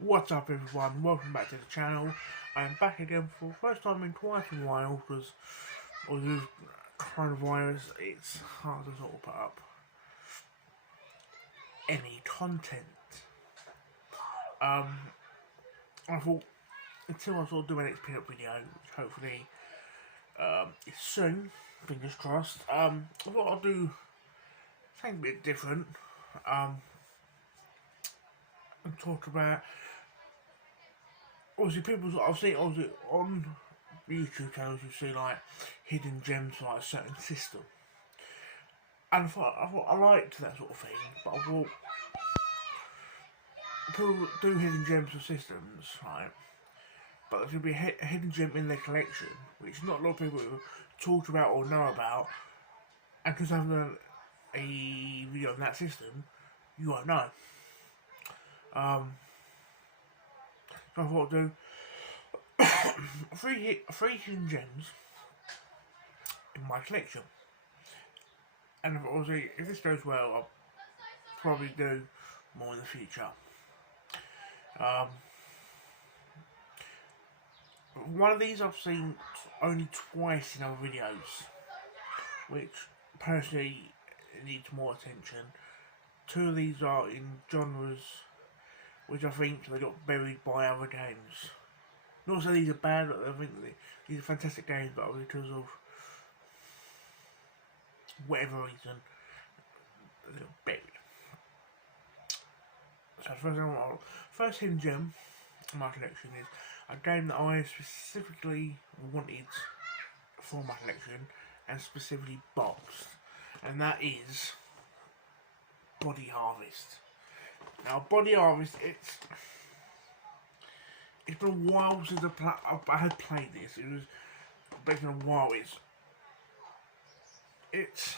What's up everyone, welcome back to the channel. I'm back again for the first time in quite a while because with coronavirus it's hard to sort of put up any content. I thought until I sort of do my next pinup video, which hopefully is soon, fingers crossed, I thought I'll do something a bit different and talk about obviously people I've seen obviously on YouTube channels you see like hidden gems for like a certain system. And I thought I liked that sort of thing, but I thought people do hidden gems for systems, right? But there should be a hidden gem in their collection, which not a lot of people talk about or know about, and because I haven't done a video on that system, you won't know. So I thought I'd do three hidden gems in my collection. And obviously, if this goes well, I'll probably do more in the future. One of these I've seen only twice in other videos, which personally needs more attention. Two of these are in genres which I think they got buried by other games. Not saying these are bad, but I think these are fantastic games, but because of whatever reason, they're buried. So first hidden gem in my collection is a game that I specifically wanted for my collection and specifically boxed, and that is Body Harvest. Now, Body Harvest, it's been a while since I had played this. It's been a while. It's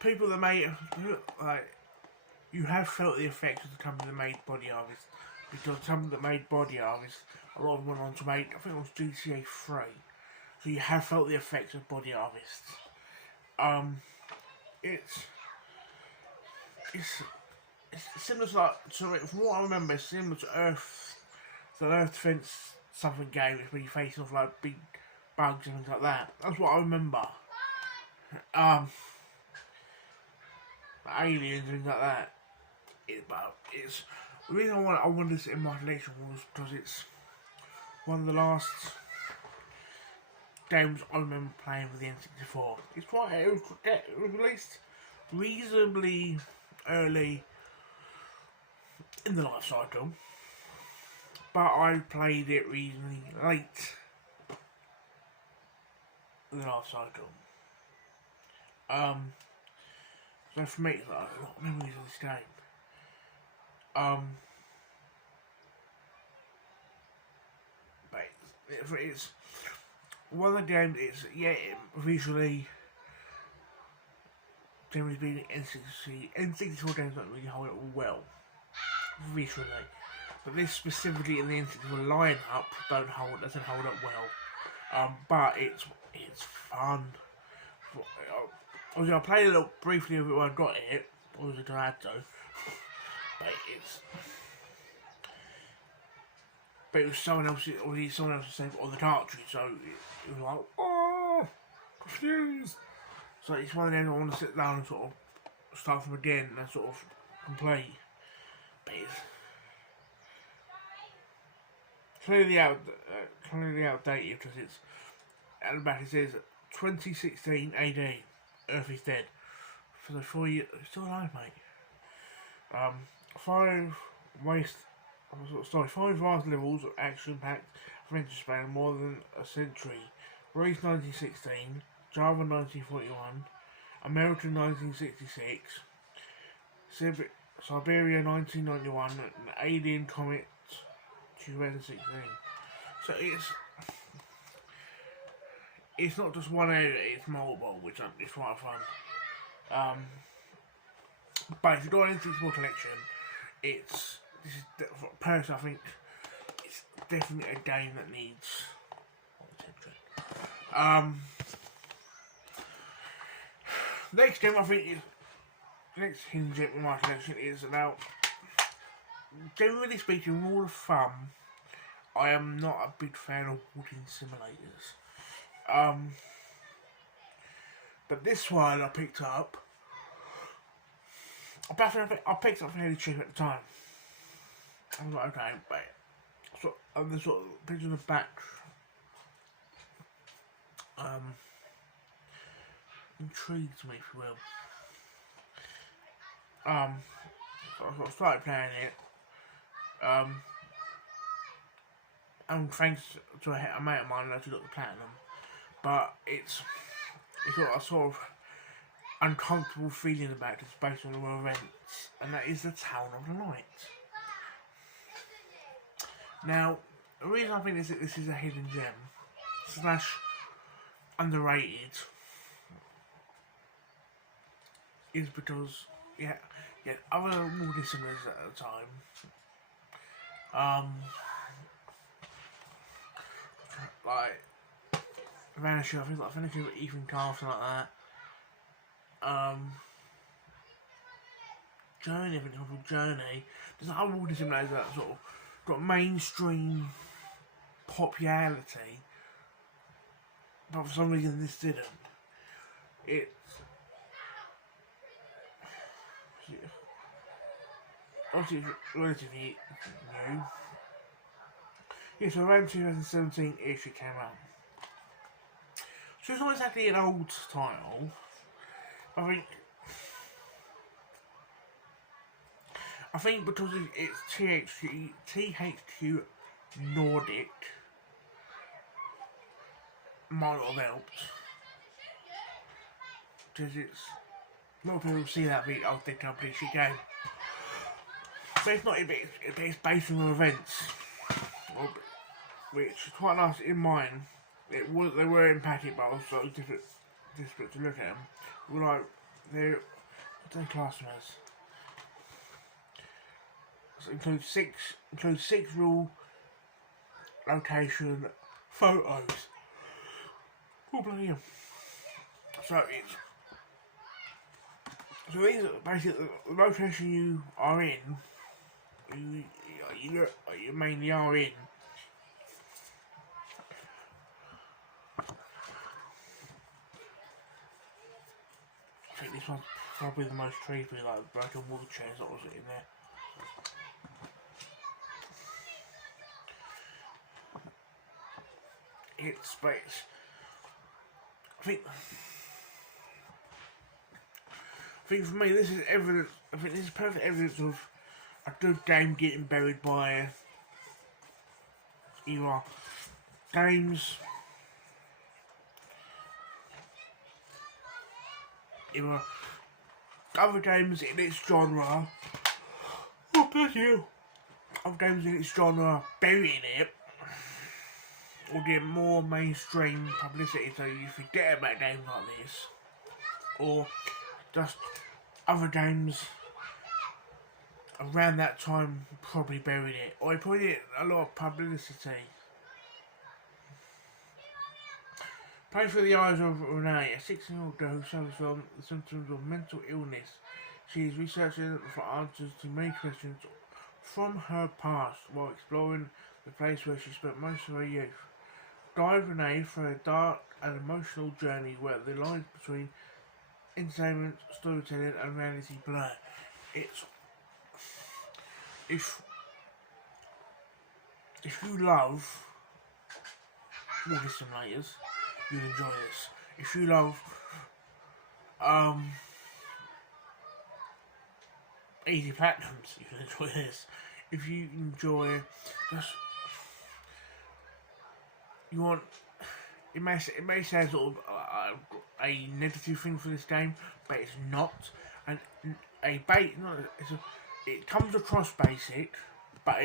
people that made like you have felt the effects of the company that made Body Harvest, because the company that made Body Harvest, a lot of them went on to make, I think it was GTA 3. So you have felt the effects of Body Harvest. It's similar to from what I remember, it's similar to Earth Defense something game, where you face off like big bugs and things like that. That's what I remember. Aliens and things like that. It's the reason I wanted this in my collection was because it's one of the last games I remember playing with the N64. It was released reasonably early in the life cycle, but I played it reasonably late in the life cycle. So for me, it's like a lot of memories of this game. But it's one of the games. Visually, generally being N64 games don't really hold up well visually, but this specifically in the N64 lineup doesn't hold up well. But it's fun. Obviously, I played a little briefly of it when I got it. Obviously, I had to. But it was someone else saved on the cartridge, so it was like, oh, confused. So it's one of them I want to sit down and sort of start from again and sort of complete. But it's clearly outdated because it's at the back. It says 2016 AD. Earth is dead. For the 4 years, it's still alive, mate. Five vast levels of action-packed adventure span more than a century. Released 1916, Java 1941, America 1966, Siberia 1991, and Alien Comet 2016. So it's not just one area, it's multiple, which is quite fun. But if you've got an N64 collection, personally, I think it's definitely a game that needs attention. Next game I think is next hidden gem in my collection is about generally speaking, rule of thumb, I am not a big fan of walking simulators. But this one I picked up. I picked it up fairly cheap at the time. I was like, okay, but the sort of picture on the back intrigues me, if you will. So I started playing it. And thanks to a mate of mine, I actually got the platinum. But it's got a sort of uncomfortable feeling about it based on the events, and that is the Town of the Night. Now, the reason I think this is a hidden gem / underrated is because other walking simulators at the time, like Vanisher, I think with Ethan Carr, something like that. Journey, I think it's called Journey. There's other walking simulators that sort of got mainstream popularity, but for some reason this didn't. It's obviously it's relatively new. Yeah, so around 2017-ish it came out. So it's not exactly an old title. I think because it's THQ Nordic might not have helped. Because a lot of people see that beat, I'll think I'm pretty shit game. But it's not, it's based on events, which is quite nice in mine. They were impacted, but also difficult to look at them. We're like, they're customers. So includes six real location photos. Oh bloody hell. So these are basically the location you are in. You mainly are in. I think this one's probably the most creepy, like broken wheelchairs that was in there. It's space. I think for me this is evidence. I think this is perfect evidence of a good game getting buried by either games, other games in its genre. Oh, bless you. Other games in its genre burying it, or get more mainstream publicity so you forget about games like this, or just other games around that time probably buried it, or put it a lot of publicity. Playing through the eyes of Renee, a 16-year-old girl who suffers from the symptoms of mental illness. She is researching for answers to many questions from her past while exploring the place where she spent most of her youth. Guide Renee through a dark and emotional journey where the lines between entertainment, storytelling and reality blur. If you love walking simulators, you'll enjoy this. If you love easy platinums, you can enjoy this. If you enjoy it may sound sort of a negative thing for this game, but it's not. And it comes across basic, but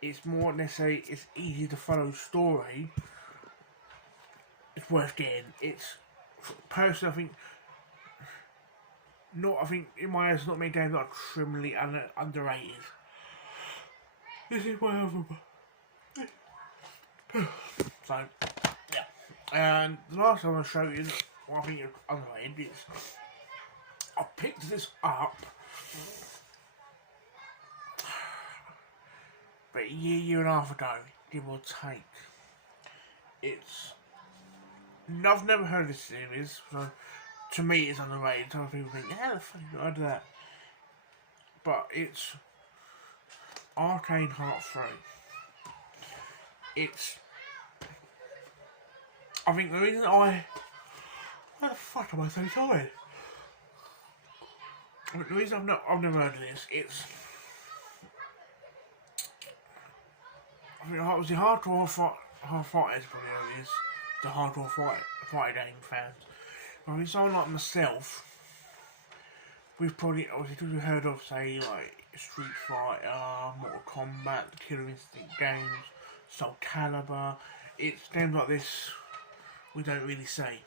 it's more necessarily it's easy to follow story. It's worth getting. It's personally, I think in my eyes, not many games that are criminally underrated. This is one of them. So, yeah. And the last time I showed you what I think is underrated is I picked this up but a year and a half ago, give or take. I've never heard of this series, so to me it's underrated. Some people think, how the fuck you heard of that? But it's Arcane Heart 3. I think the reason why the fuck am I so tired? The reason I've never heard of this, I think it was the hardcore fighters probably know this, the hardcore fighter game fans. I mean, someone like myself, we've probably heard of, say, like Street Fighter, Mortal Kombat, the Killer Instinct games, Soul Calibur. It's games like this we don't really see.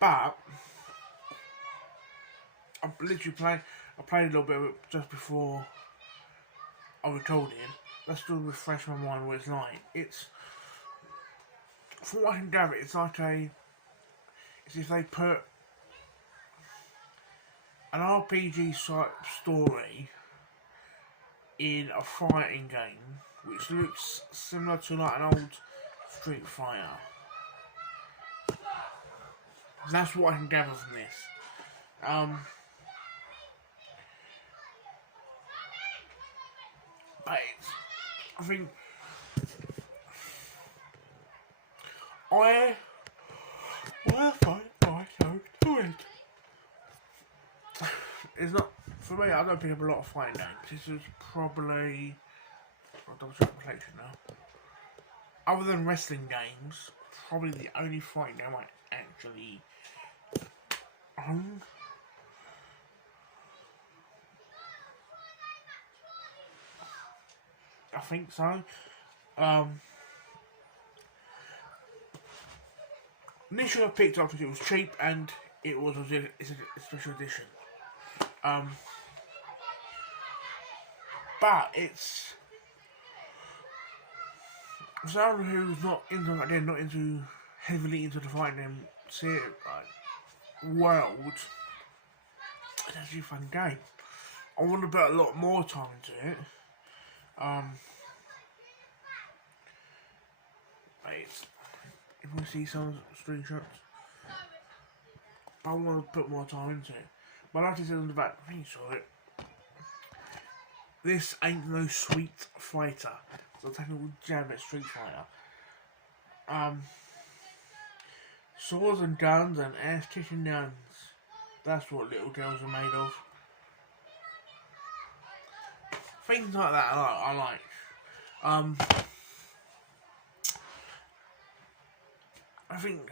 But I played a little bit of it just before I recorded. Let's still refresh my mind what it's like. From what I can gather, it's if they put an RPG story in a fighting game, which looks similar to like an old Street Fighter. That's what I can gather from this. But I think why fight so to it? It's not for me. I don't pick up a lot of fighting games. This is probably I'll double check my collection now. Other than wrestling games, probably the only fighting game I actually own. I think so. Initially I picked up because it was cheap and it's a special edition. But it's for someone who's not heavily into the fighting game world. It's actually a fun game. I want to put a lot more time into it. If we see some screenshots, but I want to put more time into it. But like I said on the back, I think you saw it. This ain't no Sweet Fighter. So I'm taking a jab at Street Fighter. Swords and guns and ass kicking guns. That's what little girls are made of. Things like that I like. I think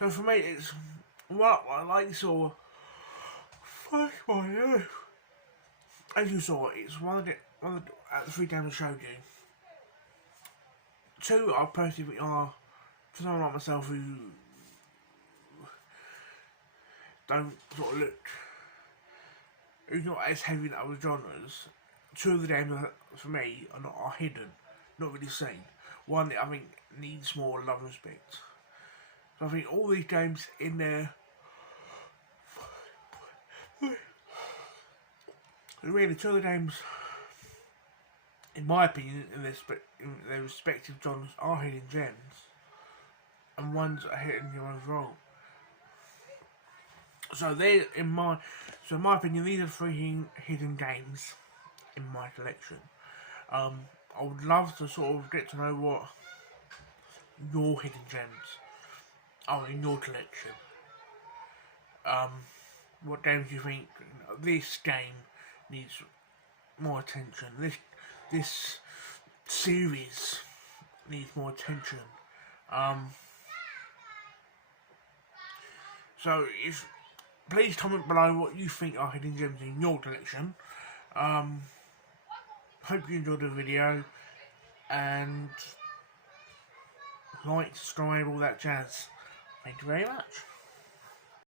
so for me it's I like saw fuck my earth. As you saw, it's one of the 3 games I showed you. 2 I personally are for someone like myself who don't sort of look who's not as heavy in other genres. 2 of the games for me are hidden, not really seen. One I think needs more love and respect. So I think all these games in there, really 2 of the games, in my opinion, in their respective genres, are hidden gems, and ones are hidden gems as well. So in my opinion, these are 3 hidden games in my collection. I would love to sort of get to know what your hidden gems are in your collection. What games do you think this game needs more attention? This series needs more attention. So please comment below what you think are hidden gems in your collection. Hope you enjoyed the video, and like, subscribe, all that jazz. Thank you very much.